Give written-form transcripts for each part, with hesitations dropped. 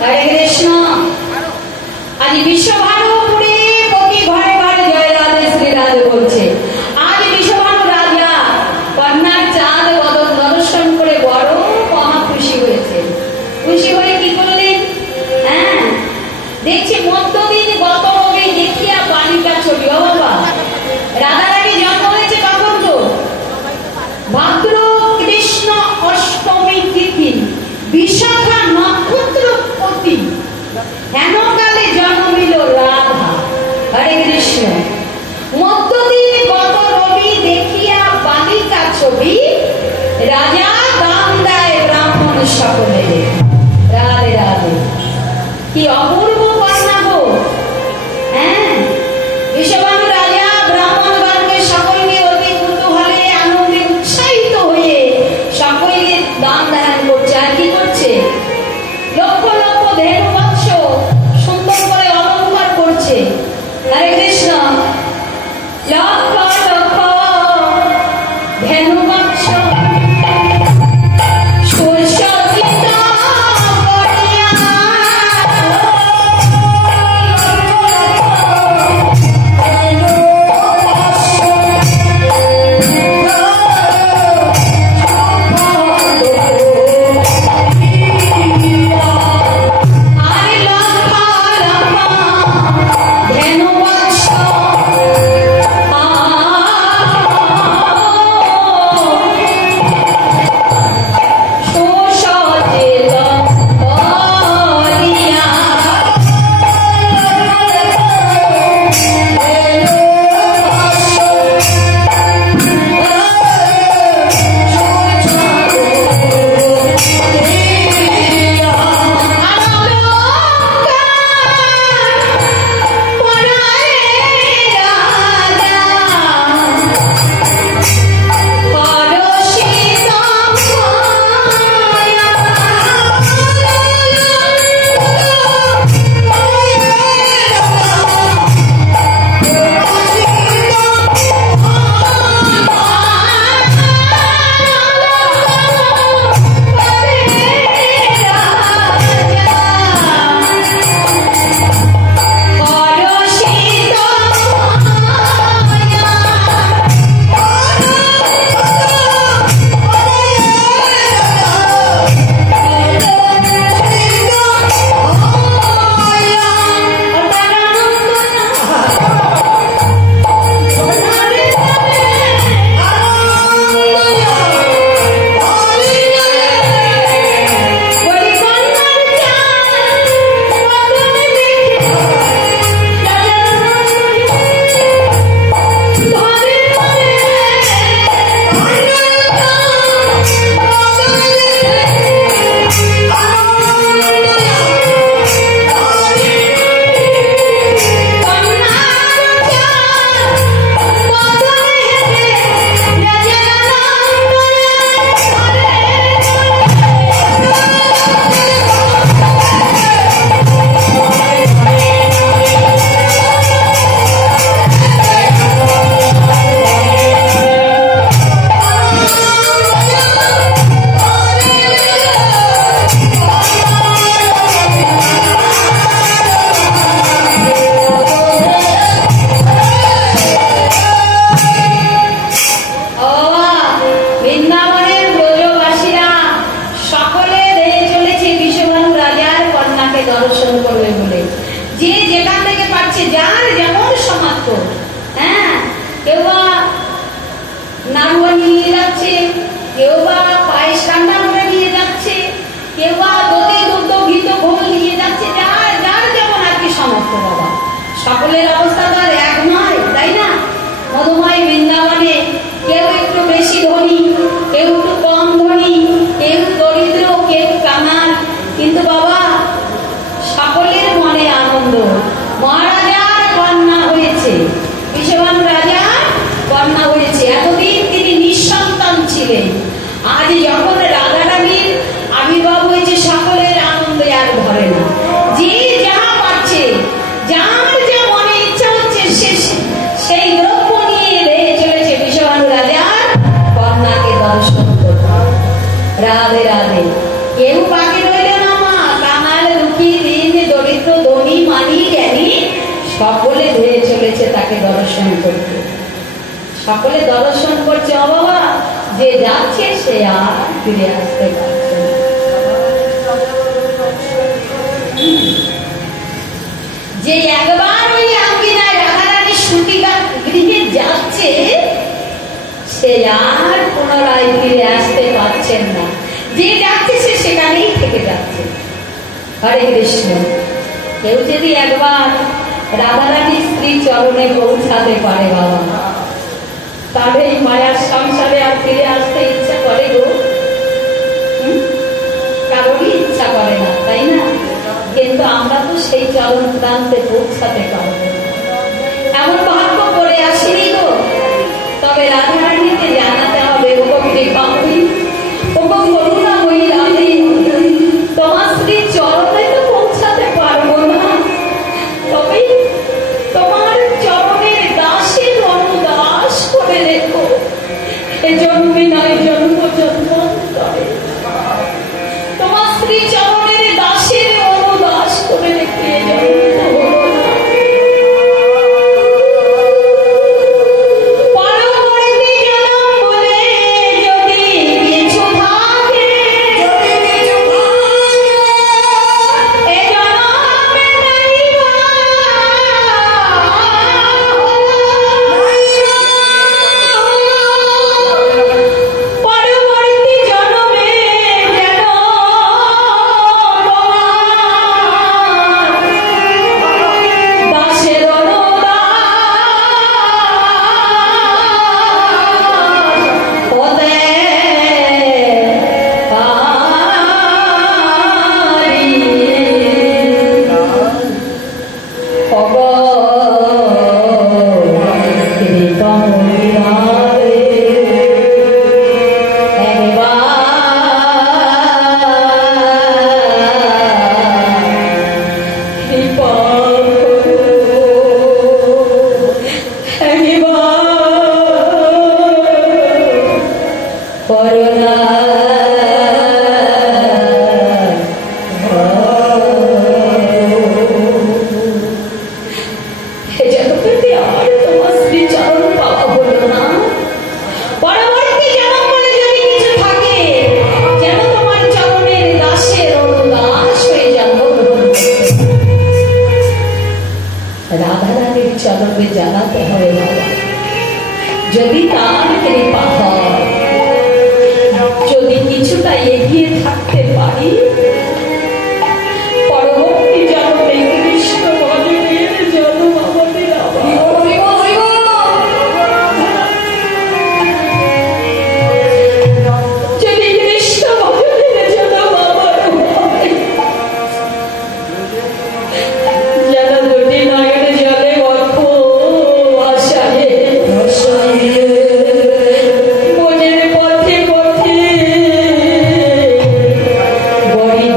হরে কৃষ্ণ। আজ বিশ্বভানুপুরে প্রতি ঘরে ঘরে জয় রাধে শ্রী রাধে বলছে। আজ বিশ্বভানু রাজা কন্যার চাঁদ বদন দর্শন করে বড় মহা খুশি হয়েছে। খুশি হয়ে কি করলেন? হ্যাঁ, দেখছি মধ্যদিন গত রবি দেখিয়া বালিকা ছবি। ও বাবা, রাধার আগে জন্ম হয়েছে কখন? তো ভাদ্র কৃষ্ণ অষ্টমী তিথি বিশাখা নক্ষত্র পতি হেনকালে জন্মিল রাধা। হরে কৃষ্ণ। মধ্যদিন গত রবি দেখিয়া বালিকা ছবি রাজা দান দেয় ব্রাহ্মণ সকলে। রাধে রাধে। কি অপূর্ব কন্যা গো। হ্যাঁ, বিশ্বভানু রাজা ব্রাহ্মণগণকে সকলকে অতি কুতূহলে আনন্দে উৎসাহিত হয়ে সকলকে দান ধারণ করছে। আর কি করছে? লক্ষ লক্ষ ধেনু বৎস সুন্দর করে অলঙ্কার করছে। হরে কৃষ্ণ। লক্ষ লক্ষ ধেনু বৎস সুসজ্জিত করিয়া সকলের অবস্থা তো আর এক নয়, তাই না? মধুময় বৃন্দাবনে কেউ একটু বেশি ধনী, কেউ একটু কম ধনী, কেউ দরিদ্র, কেউ কামার, কিন্তু বাবা সকলের মনে আনন্দ। মহারাজার কন্যা হয়েছে, বিশ্বভানু রাজার কন্যা হয়েছে। এতদিন তিনি নিঃসন্তান ছিলেন। আজ যখন রাধারা তাকে দর্শন করতে। সকলে দর্শন করছে, ও বাবা যে যাচ্ছে সে আর ফিরে আসতে পারছে না। যে একবার ওই আঙ্গিনায় রাধারানীর সুতিকা গৃহে যাচ্ছে সে আর পুনরায় ফিরে আসতে পারছেন না। যে যাচ্ছে সে সেখানেই থেকে যাচ্ছে। হরে কৃষ্ণ। কেউ যদি একবার রাধারানীর স্ত্রী চরণে পৌঁছাতে পারে বাবা, তার এই মায়ার সংসারে আর ফিরে আসতে ইচ্ছা করে গো? কারোরই ইচ্ছা করে না, তাই না? কিন্তু আমরা তো সেই চরণ প্রান্তে পৌঁছাতে পারবো এমন ভাগ্য করে আসিনি গো। তবে রাধারানীকে জানাতে হবে, ও কৃপাময়ী, ও করুণাময়ী রাধে, তোমার স্ত্রীর চরণে তো পৌঁছাতে পারবো না, তবে তোমার চরণের দাসের অনুদাস করে রেখো। এ জন্মে নয় জন্ম জন্মান্তরে তোমার স্ত্রী চরণের দাসের অনুদাস করে রেখে রাধারানীর চরণে জানাতে হয় বাবা, যদি তার কৃপা হয়, যদি কিছুটা এগিয়ে থাকতে পারি, পরবর্তী জন্মে কৃষ্ণ ভজনের জন্ম আমাদের যদি কৃষ্ণ ভজনের জন্ম আমার যেন দুটি নয়ন জলে অর্থ আশায় মনের পথে পথে বড়ি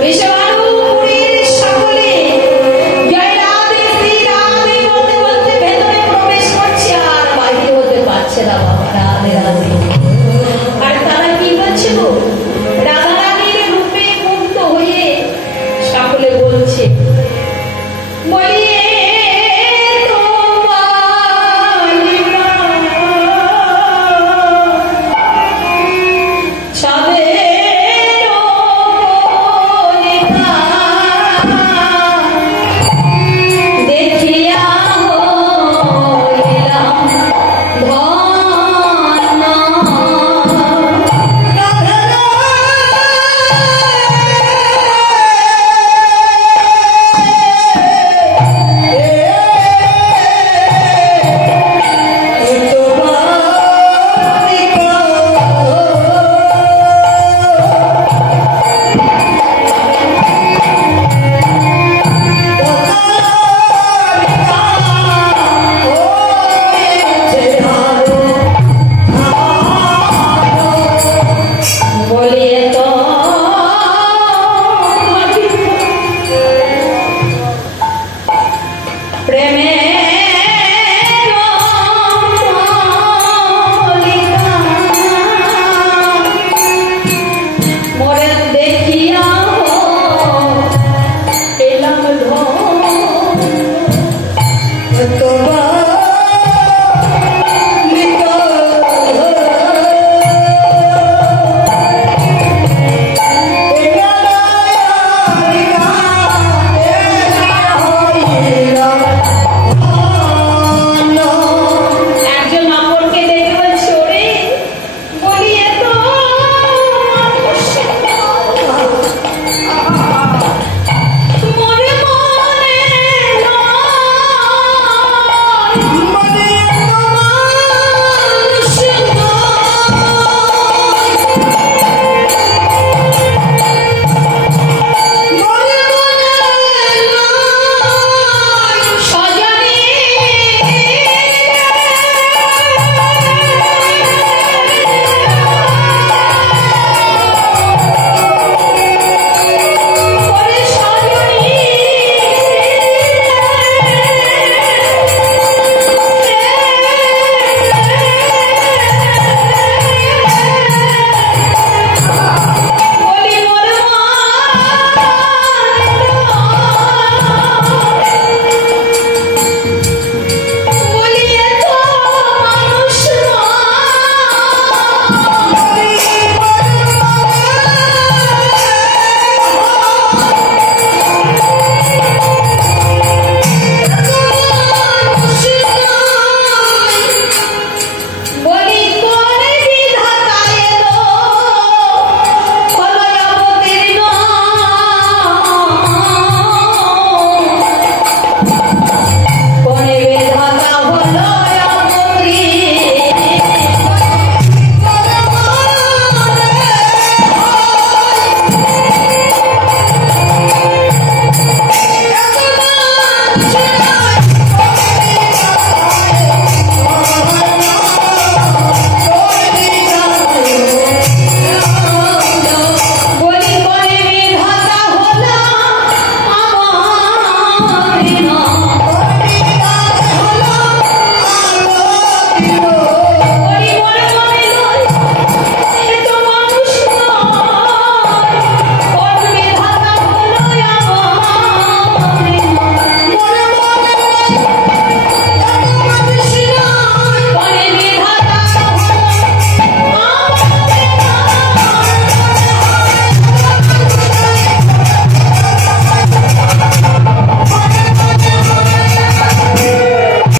বিশ্বভানু